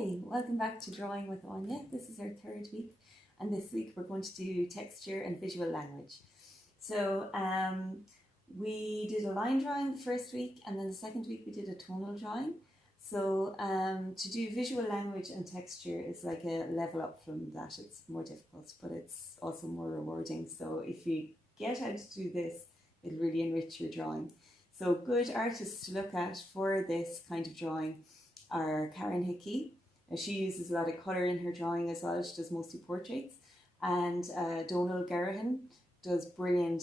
Hi, welcome back to Drawing with Aine. This is our third week, and this week we're going to do texture and visual language. So we did a line drawing the first week, and then the second week we did a tonal drawing. So to do visual language and texture is like a level up from that. It's more difficult, but it's also more rewarding. So if you get how to do this, it'll really enrich your drawing. So good artists to look at for this kind of drawing are Karen Hickey. She uses a lot of colour in her drawing as well. She does mostly portraits. And Donal Garahan does brilliant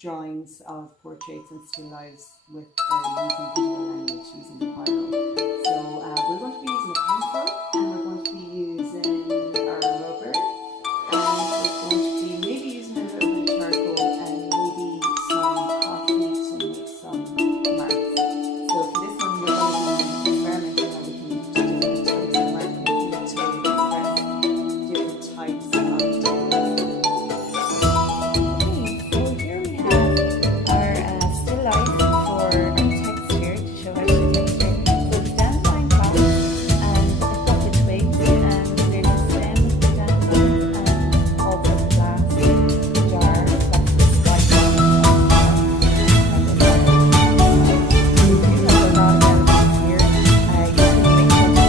drawings of portraits and still lives with using visual language, using the Biro. So we're going to be using a pencil, and we're going to be using our rubber, and we're going to be maybe using a little bit of charcoal and maybe some coffee to make some marks. So for this one, we're going to be experimenting how we can do different types of marking to express different types of drawings. Okay, so here we have our still life for our texture to show how to do texture. So the dandelion top and a couple of twigs, and there's a stem of the dandelion and also a glass jar, that's white jar. We do have a lot of elements here. You can make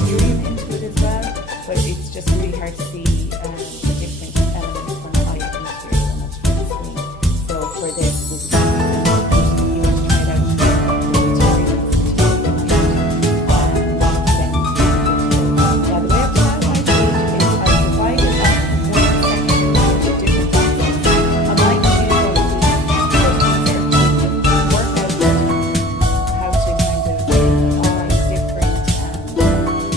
material into it as well, but it's just really hard to see the different elements when I use material on the screen. So for this, we'll you want to try it out with materials. Now the way I've planned my page is I've divided up one section into different boxes. I might do work out how to kind of find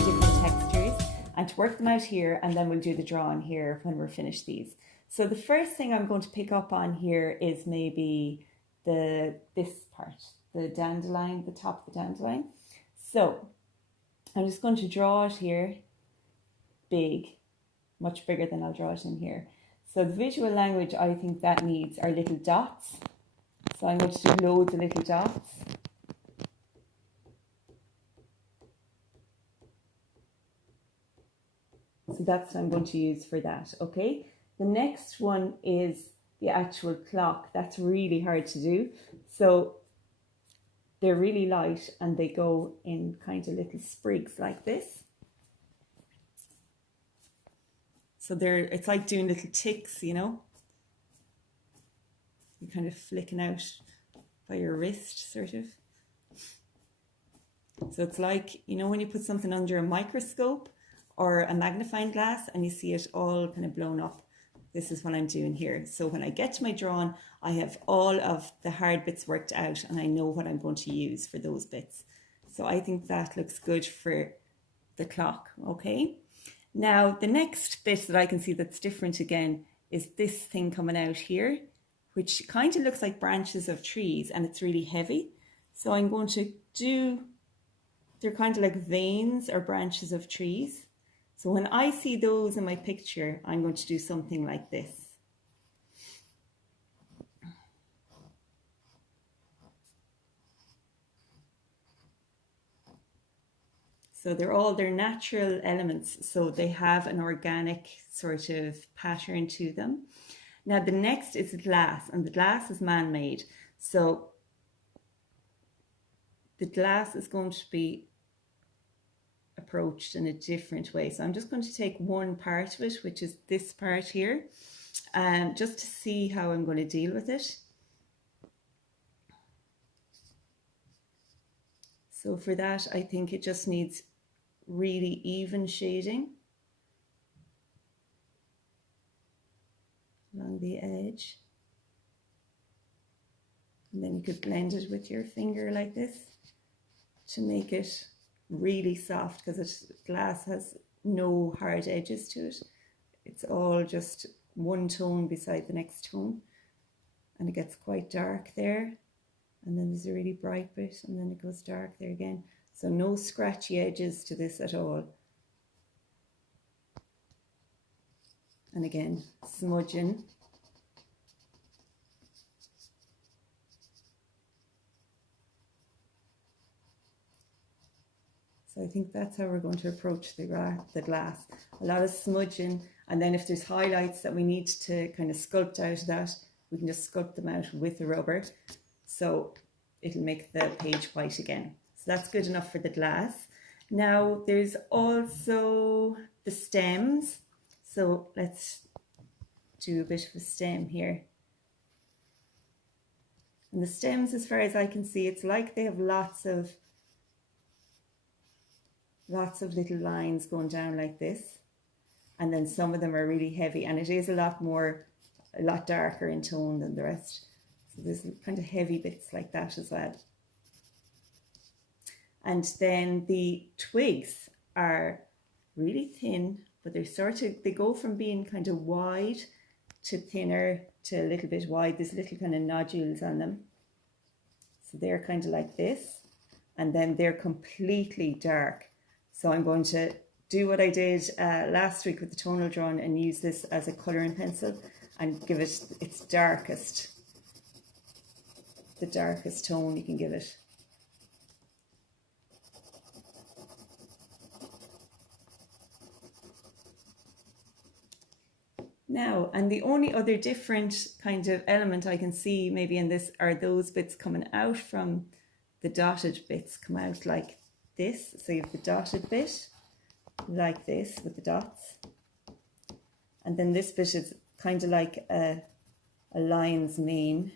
different textures and to work them out here, and then we'll do the drawing here when we're finished these. So the first thing I'm going to pick up on here is maybe this part, the dandelion, the top of the dandelion. So I'm just going to draw it here big, much bigger than I'll draw it in here. So the visual language, I think that needs are little dots. So I'm going to do loads of little dots. So that's what I'm going to use for that, okay? The next one is the actual clock. That's really hard to do. So they're really light and they go in kind of little sprigs like this. So it's like doing little ticks, you know? You're kind of flicking out by your wrist, sort of. So it's like, you know, when you put something under a microscope or a magnifying glass and you see it all kind of blown up. This is what I'm doing here. So when I get to my drawing, I have all of the hard bits worked out and I know what I'm going to use for those bits. So I think that looks good for the clock, okay? Now, the next bit that I can see that's different again is this thing coming out here, which kind of looks like branches of trees and it's really heavy. So I'm going to they're kind of like veins or branches of trees. So when I see those in my picture, I'm going to do something like this. So they're natural elements, so they have an organic sort of pattern to them. Now the next is the glass, and the glass is man-made. So the glass is going to be approached in a different way. So I'm just going to take one part of it, which is this part here, just to see how I'm going to deal with it. So for that, I think it just needs really even shading along the edge. And then you could blend it with your finger like this to make it really soft, because glass has no hard edges to it. It's all just one tone beside the next tone, and it gets quite dark there, and then there's a really bright bit, and then it goes dark there again. So no scratchy edges to this at all. And again, smudging. So I think that's how we're going to approach the glass. A lot of smudging, and then if there's highlights that we need to kind of sculpt out of that, we can just sculpt them out with the rubber. So it'll make the page white again. So that's good enough for the glass. Now there's also the stems. So let's do a bit of a stem here. And the stems, as far as I can see, it's like they have lots of little lines going down like this. And then some of them are really heavy, and it is a lot darker in tone than the rest. So there's kind of heavy bits like that as well. And then the twigs are really thin, but they go from being kind of wide to thinner to a little bit wide. There's little kind of nodules on them. So they're kind of like this, and then they're completely dark. So I'm going to do what I did last week with the tonal drawing and use this as a colouring pencil and give it its darkest, the darkest tone you can give it. Now, and the only other different kind of element I can see maybe in this are those bits coming out from the dotted bits, come out like this. So you have the dotted bit like this with the dots, and then this bit is kind of like a lion's mane.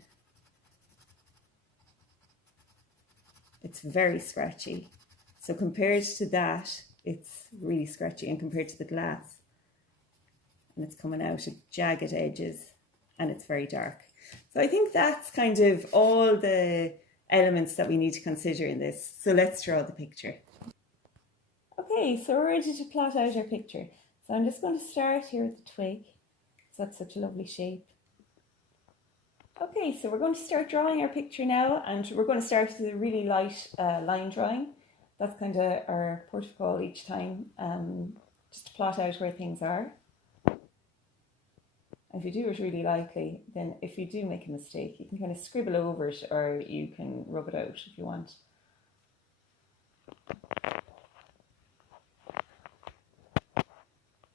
It's very scratchy. So compared to that, it's really scratchy, and compared to the glass, and it's coming out at jagged edges, and it's very dark. So I think that's kind of all the elements that we need to consider in this. So let's draw the picture. Okay, so we're ready to plot out our picture. So I'm just going to start here with the twig. So that's such a lovely shape. Okay, so we're going to start drawing our picture now, and we're going to start with a really light line drawing. That's kind of our protocol each time, just to plot out where things are. And if you do it really lightly, then if you do make a mistake, you can kind of scribble over it, or you can rub it out if you want.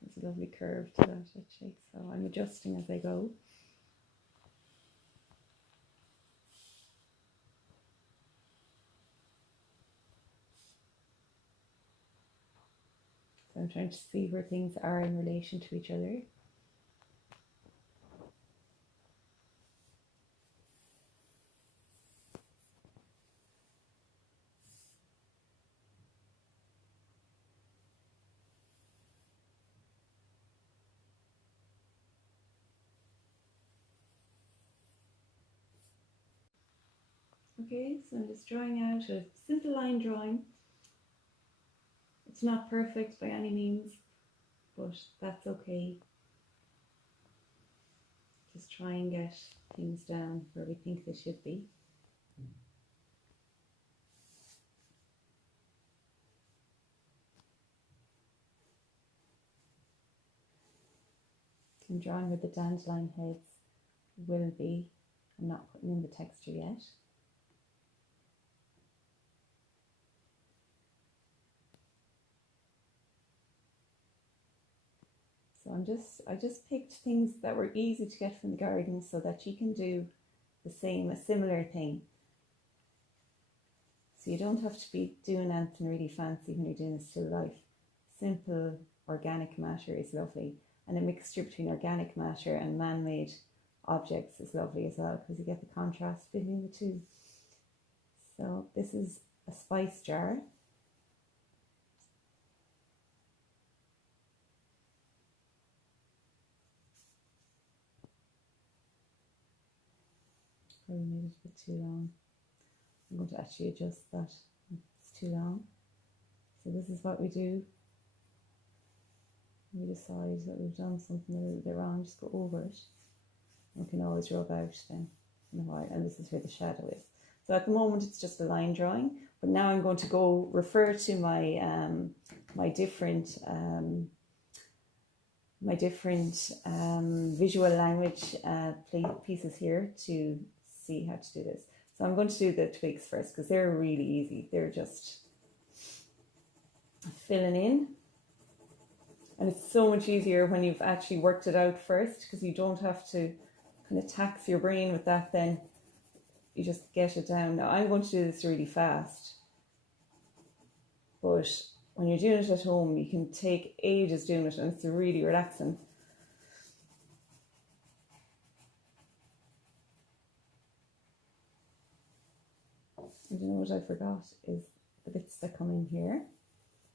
There's a lovely curve to that actually, so I'm adjusting as I go. So I'm trying to see where things are in relation to each other. Okay, so I'm just drawing out a simple line drawing. It's not perfect by any means, but that's okay. Just try and get things down where we think they should be. I'm drawing where the dandelion heads will be. I'm not putting in the texture yet. So I just picked things that were easy to get from the garden so that you can do a similar thing. So you don't have to be doing anything really fancy when you're doing a still life. Simple organic matter is lovely, and a mixture between organic matter and man-made objects is lovely as well, because you get the contrast between the two. So this is a spice jar. Probably made it a bit too long. I'm going to actually adjust that. It's too long. So this is what we do. We decide that we've done something a little bit wrong, just go over it. We can always rub out then in a while, and this is where the shadow is. So at the moment it's just a line drawing, but now I'm going to go refer to my my different visual language pieces here to see how to do this. So I'm going to do the twigs first because they're really easy. They're just filling in. And it's so much easier when you've actually worked it out first, because you don't have to kind of tax your brain with that then. You just get it down. Now I'm going to do this really fast, but when you're doing it at home, you can take ages doing it, and it's really relaxing. And you know what I forgot is the bits that come in here,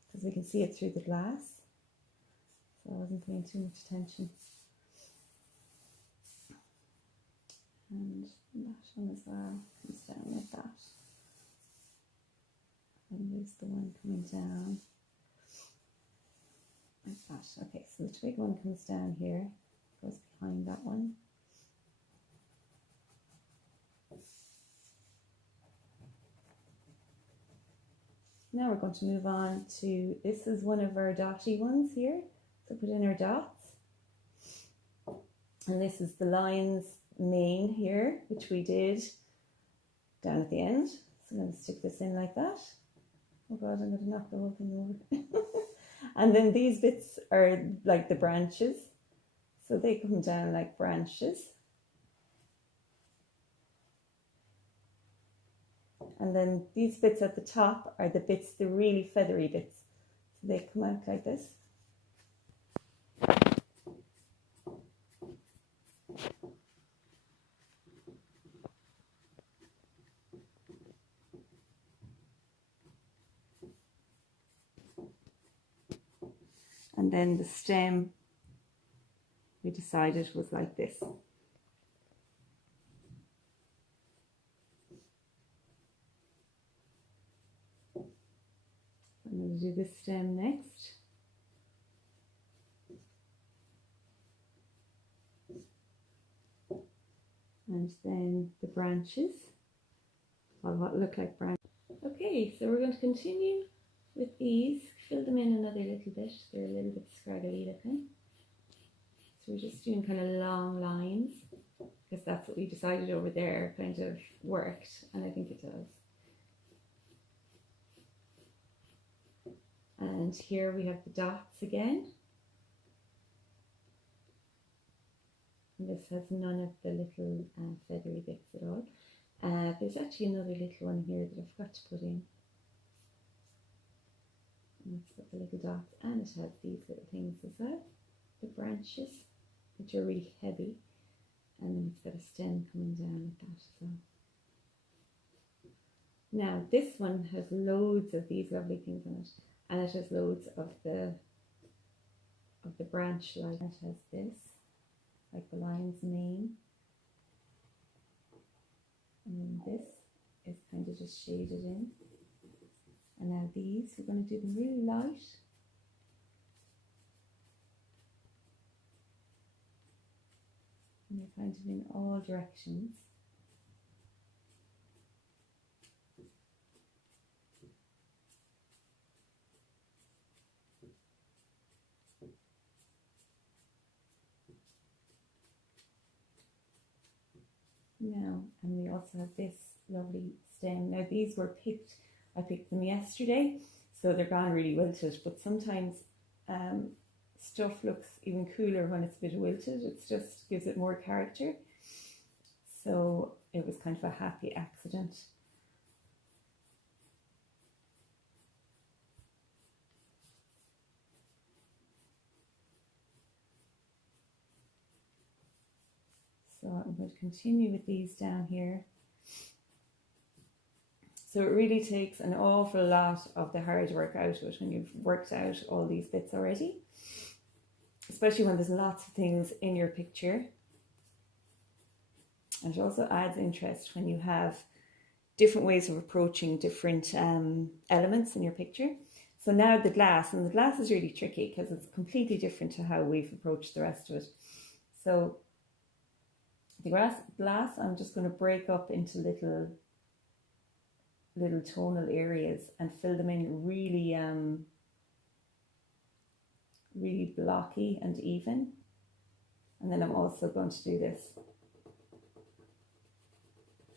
because we can see it through the glass. So I wasn't paying too much attention. And that one as well comes down like that. And there's the one coming down like that. Okay, so the twig one comes down here, goes behind that one. Now we're going to move on to, this is one of our dotty ones here. So put in our dots. And this is the lion's mane here, which we did down at the end. So I'm going to stick this in like that. Oh God, I'm going to knock the whole thing over. And then these bits are like the branches. So they come down like branches. And then these bits at the top are the bits, the really feathery bits. So they come out like this. And then the stem, we decided, was like this. I'm going to do this stem next. And then the branches, or what look like branches. Okay, so we're going to continue with these. Fill them in another little bit. They're a little bit scraggly looking. So we're just doing kind of long lines, because that's what we decided over there kind of worked, and I think it does. And here we have the dots again. And this has none of the little feathery bits at all. There's actually another little one here that I forgot to put in. And it's got the little dots, and it has these little things as well, the branches, which are really heavy. And then it's got a stem coming down like that as well. Now this one has loads of these lovely things on it, and it has loads of the branch, like it has this, like the lion's mane. And then this is kind of just shaded in. And now these, we're going to do them really light. And they're kind of in all directions. Now, and we also have this lovely stem. Now these were picked, I picked them yesterday, so they're gone really wilted, but sometimes stuff looks even cooler when it's a bit wilted. It just gives it more character. So it was kind of a happy accident. So I'm going to continue with these down here. So it really takes an awful lot of the hard work out of it when you've worked out all these bits already, especially when there's lots of things in your picture. And it also adds interest when you have different ways of approaching different elements in your picture. So now the glass, and the glass is really tricky because it's completely different to how we've approached the rest of it. So the glass, I'm just going to break up into little tonal areas and fill them in really really blocky and even. And then I'm also going to do this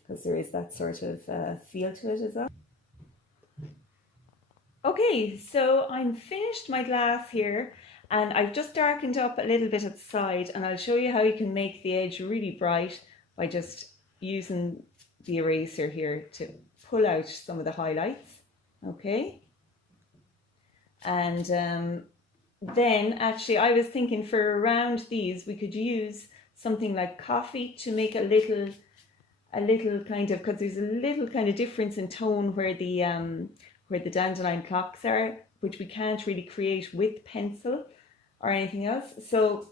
because there is that sort of feel to it as well. Okay, so I'm finished my glass here, and I've just darkened up a little bit at the side, and I'll show you how you can make the edge really bright by just using the eraser here to pull out some of the highlights. Okay, and then actually I was thinking for around these we could use something like coffee to make a little kind of, because there's a little kind of difference in tone where the dandelion clocks are, which we can't really create with pencil or anything else. So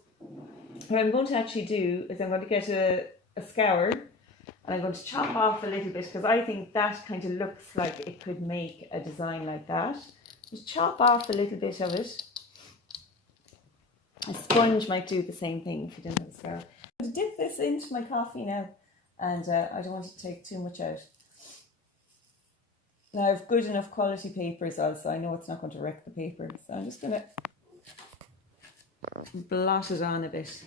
what I'm going to actually do is I'm going to get a scour, and I'm going to chop off a little bit, because I think that kind of looks like it could make a design like that. Just chop off a little bit of it. A sponge might do the same thing if you didn't have a scour. I'm going to dip this into my coffee now, and I don't want to take too much out. Now I have good enough quality papers also. I know it's not going to wreck the paper, so I'm just going to blot it on a bit.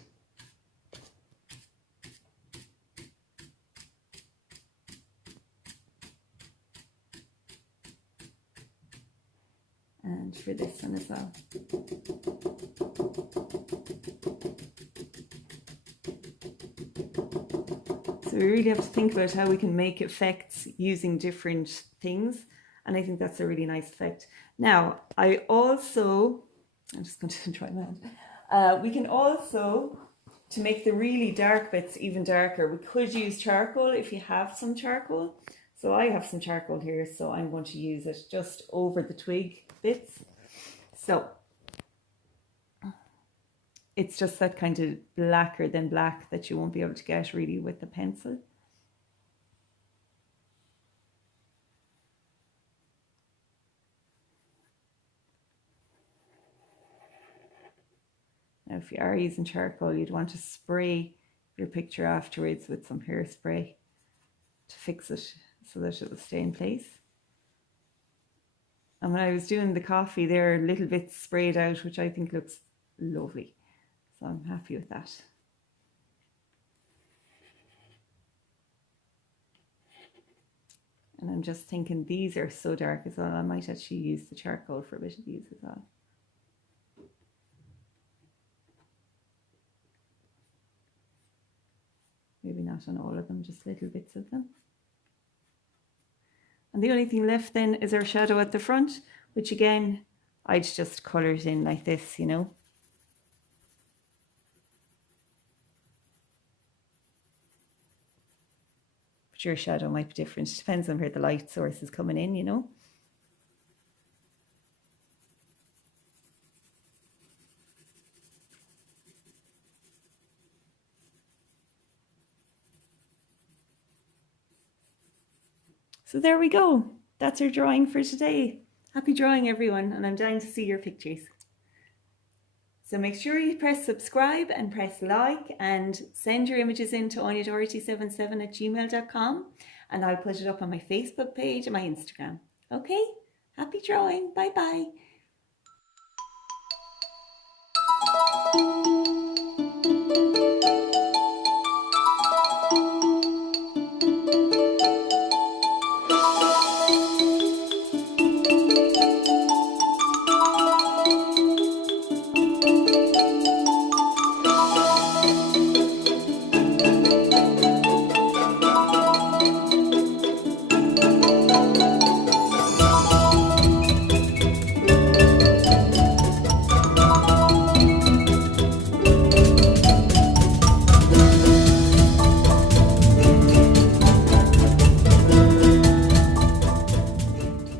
And for this one as well. So we really have to think about how we can make effects using different things, and I think that's a really nice effect. Now, I'm just going to try my hand. We can also, to make the really dark bits even darker, we could use charcoal if you have some charcoal. So I have some charcoal here, so I'm going to use it just over the twig bits. So it's just that kind of blacker than black that you won't be able to get really with the pencil. Now, if you are using charcoal, you'd want to spray your picture afterwards with some hairspray to fix it so that it will stay in place. And when I was doing the coffee, there are little bits sprayed out, which I think looks lovely. So I'm happy with that. And I'm just thinking these are so dark as well. I might actually use the charcoal for a bit of these as well. Maybe not on all of them, just little bits of them. And the only thing left then is our shadow at the front, which again, I'd just colour it in like this, you know. But your shadow might be different. It depends on where the light source is coming in, you know. So there we go. That's our drawing for today. Happy drawing, everyone, and I'm dying to see your pictures. So make sure you press subscribe and press like, and send your images in to ainedorothy77@gmail.com, and I'll put it up on my Facebook page and my Instagram. Okay, happy drawing. Bye bye.